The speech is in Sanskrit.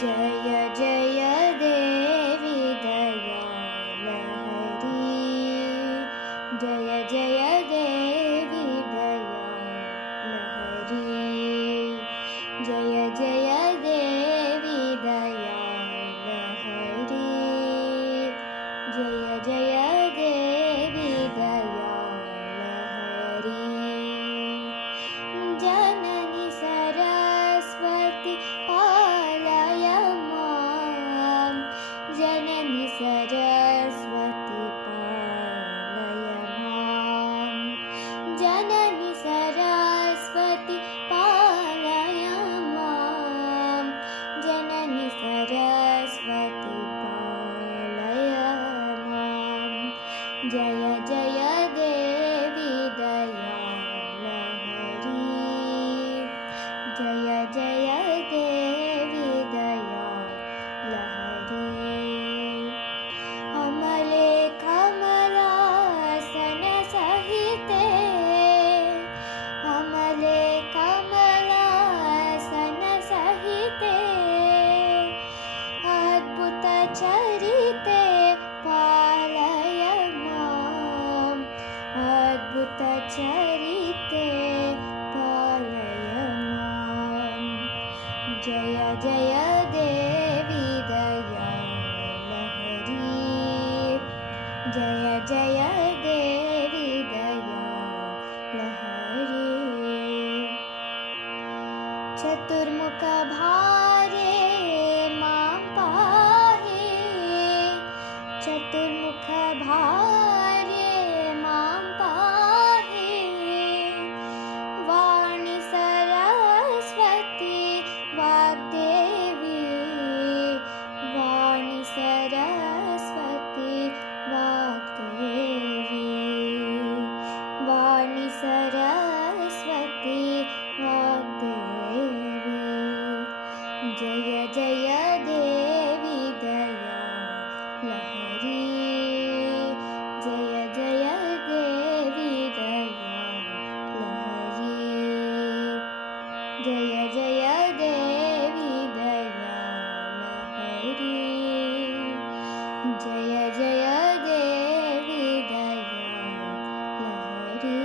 जय जय देवी दयालहरी। जय जय जयदे दया जय जय सरस्वती पालय मां जननि सरस्वती पालय मां जय जय देवी दया दयाली जय जय अद्भुत चरिते पालय माम् जय जय देवी दया लहरी जय जय देवी दया लहरी चतुर्मुख भारे मां पाहि। चतुर्मुख जय जय देवी दया लहरी जय जय देवी दया लहरी जय जय देवी दया लहरी जय जय देवी दया लहरी